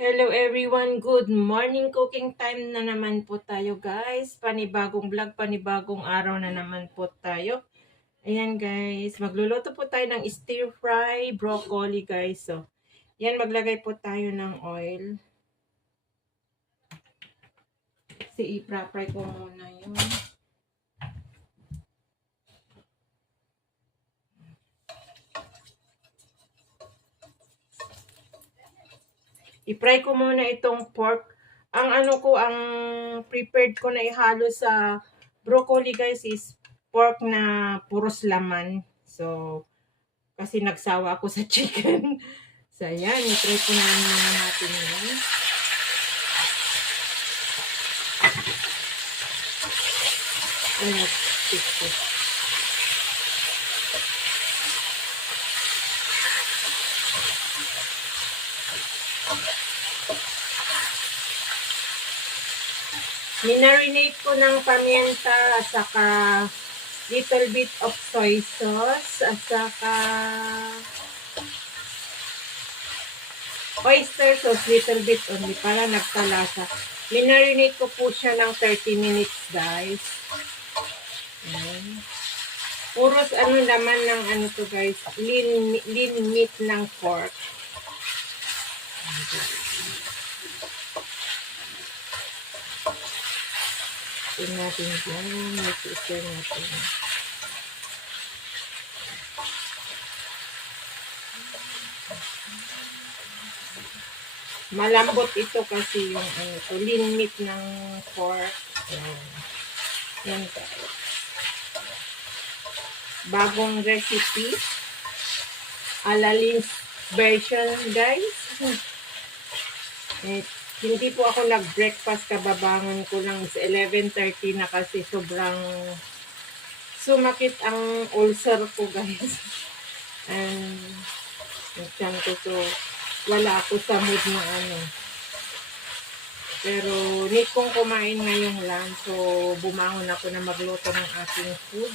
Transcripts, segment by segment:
Hello everyone, good morning, cooking time na naman po tayo guys. Panibagong vlog, panibagong araw na naman po tayo. Ayan guys, magluluto po tayo ng stir fry broccoli guys. So, yan maglagay po tayo ng oil. Kasi i-fry ko muna yun. I-fry ko muna itong pork. Ang prepared ko na ihalo sa broccoli guys is pork na puros laman. So, kasi nagsawa ako sa chicken. So, ayan, i-try po naman natin yan. Ayan, stick ko. Minarinate ko ng paminta at saka little bit of soy sauce at saka oyster sauce, little bit only para nagkalasa. Minarinate ko po siya ng 30 minutes guys. Ayan. Puros laman ng to guys, lean meat ng pork. Ito natin dyan. Ito natin. Malambot ito kasi yung lean meat ng pork. Yan tayo. Bagong recipe. Alalins version guys. Hindi po ako nag-breakfast, kababangan ko lang sa 11:30 na kasi sobrang sumakit ang ulcer ko guys. And tiyan ko, so wala ako sa mood na Pero need kong kumain ngayong lunch, so bumangon ako na magluto ng aking food.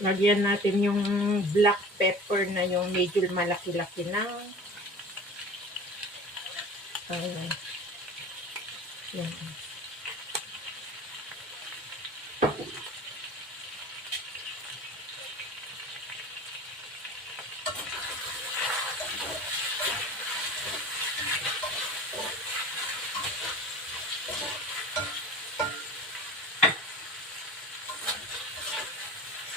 Lagyan natin yung black pepper na yung medyo malaki-laki na. Ayan. Yan.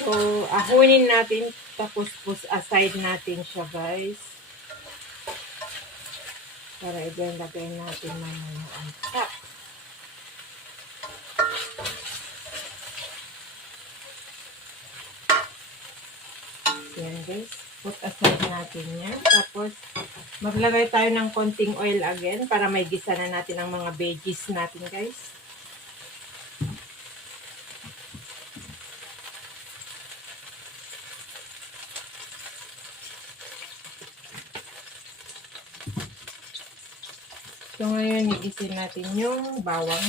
So, ahunin natin, tapos aside natin siya guys. Para ilagay natin mamaya ang top. Yan guys, put aside natin yan. Tapos, maglagay tayo ng konting oil again para may gisa na natin ang mga veggies natin guys. So, ngayon, iisin natin yung bawang.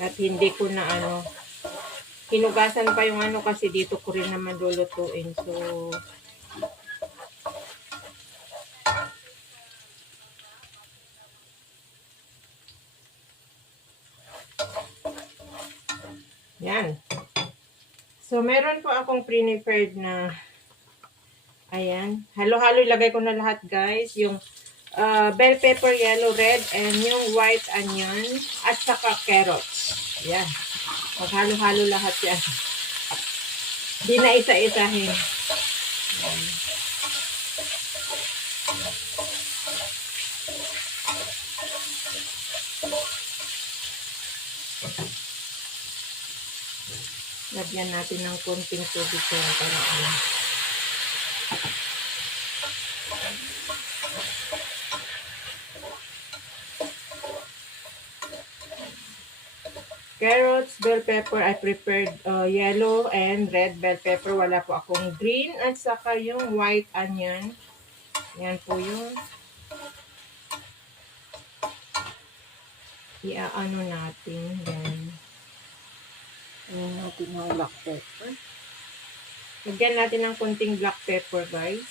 At hindi ko na hinugasan pa yung kasi dito ko rin naman lulutuin. So, yan. So, meron po akong pre-prepared na, ayan, halo-halo ilagay ko na lahat guys. Yung bell pepper, yellow, red, and yung white onion, at saka carrots. Yan. Maghalo-halo lahat yan. Di na isa-isahin. Lagyan natin ng konting tubig para carrots, bell pepper. I prepared yellow and red bell pepper. Wala po akong green. At saka yung white onion. Yan po yung iaano natin. Yan. Ayan natin yung black pepper. Lagyan natin ng konting black pepper, guys.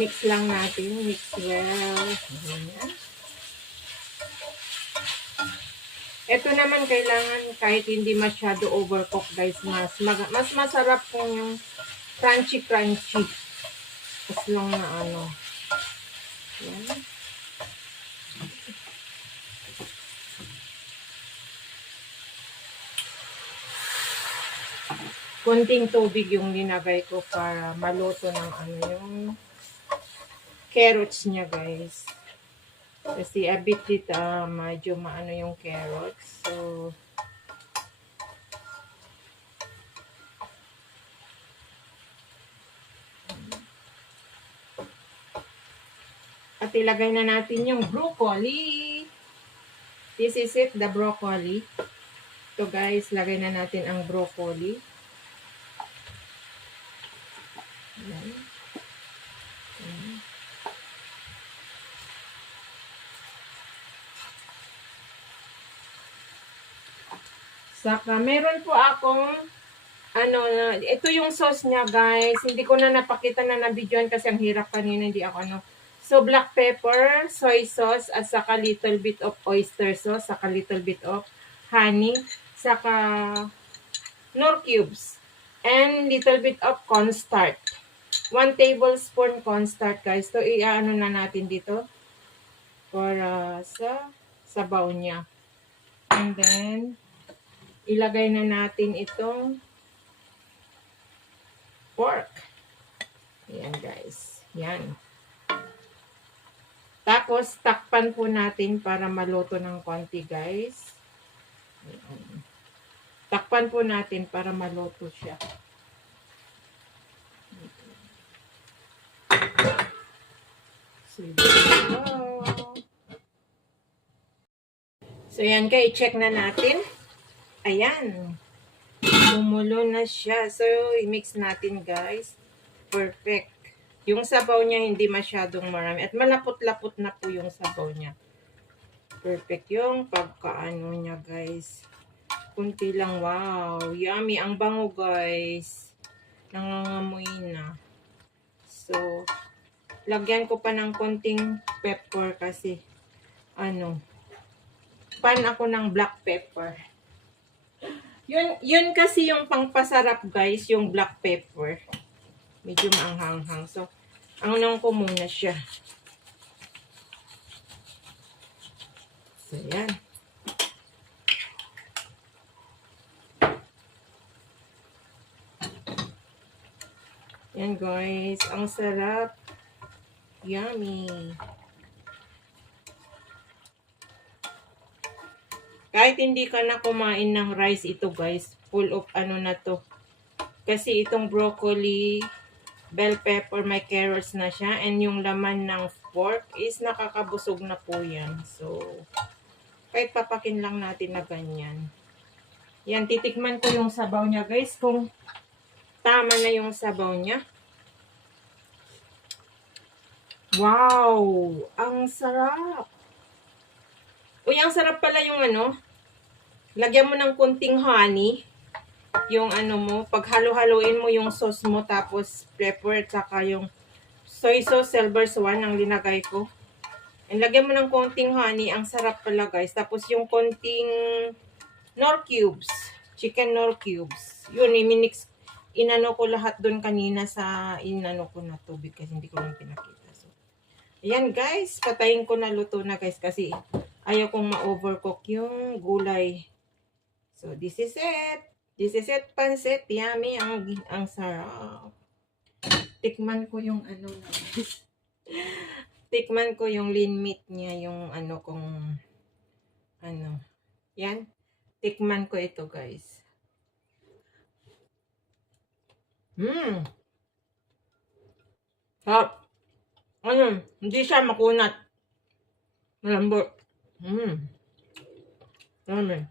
Mix lang natin. Mix well. Ayan. Ito naman kailangan kahit hindi masyado overcook, guys. Mas masarap kung yung crunchy. As long na ano. Ayan. Konting tubig yung linagay ko para maluto ng ano yung carrots niya, guys. Kasi a bit medyo maano yung carrots. So, at ilagay na natin yung broccoli. This is it, the broccoli. So guys, lagay na natin ang broccoli. Ayan. Ayan. Saka, meron po akong ito yung sauce niya, guys. Hindi ko na napakita na videoan kasi ang hirap kanina, hindi ako So, black pepper, soy sauce, at saka little bit of oyster sauce, saka little bit of honey, saka nor cubes, and little bit of cornstarch. 1 tablespoon cornstarch, guys. So, iaano na natin dito para sa sabaw niya. And then, ilagay na natin itong pork. Ayan, guys. Yan. Tapos, takpan po natin para maluto ng konti, guys. Ayan. Takpan po natin para maluto siya. So, yan, guys. I-check na natin. Ayan. Bumulo na siya. So, i-mix natin, guys. Perfect. Yung sabaw niya hindi masyadong marami. At malapot-lapot na po yung sabaw niya. Perfect yung pagkaano niya, guys. Kunti lang. Wow. Yummy. Ang bango, guys. Nangangamoy na. So, lagyan ko pa ng konting pepper kasi pan ako ng black pepper. Yun kasi yung pangpasarap, guys, yung black pepper. Medyo maanghang-hang. So, ang ko muna siya. So, yan. Yan, guys. Ang sarap. Yummy. Kahit hindi ka na kumain ng rice ito, guys. Full of na to. Kasi itong broccoli, bell pepper, may carrots na siya. And yung laman ng pork is nakakabusog na po yan. So, kahit papakin lang natin na ganyan. Yan, titikman ko yung sabaw niya, guys. Kung tama na yung sabaw niya. Wow! Ang sarap! Uy, ang sarap pala yung lagyan mo ng kunting honey. Yung mo, pag halo-haloin mo yung sauce mo, tapos pepper, tsaka yung soy sauce, silver swan, ang linagay ko. And lagyan mo ng konting honey, ang sarap pala, guys. Tapos yung konting nor cubes, chicken nor cubes. Yun, i-mix, inano ko lahat doon kanina sa inano ko na tubig kasi hindi ko lang pinakita. So, ayan, guys, patayin ko na luto na, guys, kasi ayaw kong ma-overcook yung gulay. So, this is it. This is it, pancit. Yummy. Ang sarap. Tikman ko yung ano na guys. Tikman ko yung lean meat niya, yung ano kung ano. Yan. Tikman ko ito guys. Sarap. Ano, hindi siya makunat. Malambot. Alam.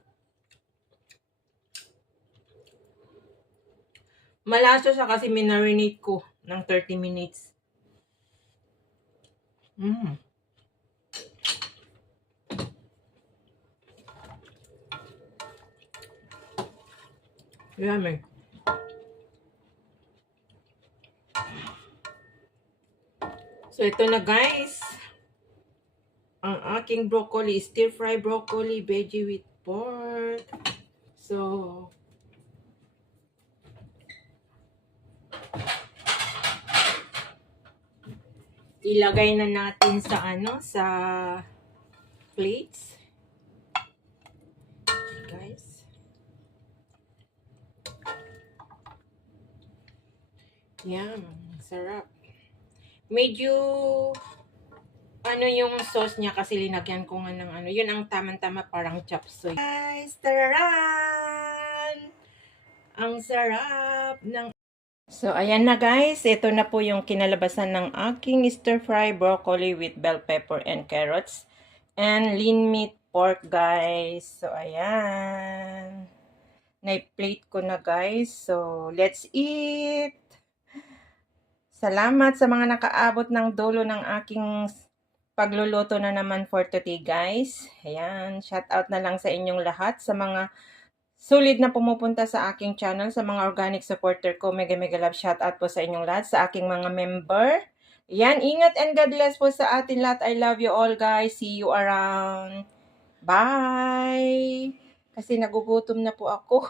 Malasa siya kasi minarinate ko ng 30 minutes. Yummy. So, ito na guys. Ang aking broccoli, stir-fry broccoli, veggie with pork. So, ilagay na natin sa ano, sa plates. Guys. Yan, sarap. Medyo ano yung sauce niya kasi linagyan ko nga ng ano. Yun ang tamang-tama, parang chop suey. Guys, taran! Ang sarap ng... So, ayan na guys. Ito na po yung kinalabasan ng aking stir-fry broccoli with bell pepper and carrots. And lean meat pork guys. So, ayan. Na-plate ko na guys. So, let's eat! Salamat sa mga nakaabot ng dulo ng aking pagluluto na naman for today guys. Ayan, shout out na lang sa inyong lahat, sa mga sulit na pumupunta sa aking channel, sa mga organic supporter ko. Mega love shout out po sa inyong lahat, sa aking mga member. Ayan, ingat and God bless po sa atin lahat. I love you all guys. See you around. Bye! Kasi nagugutom na po ako.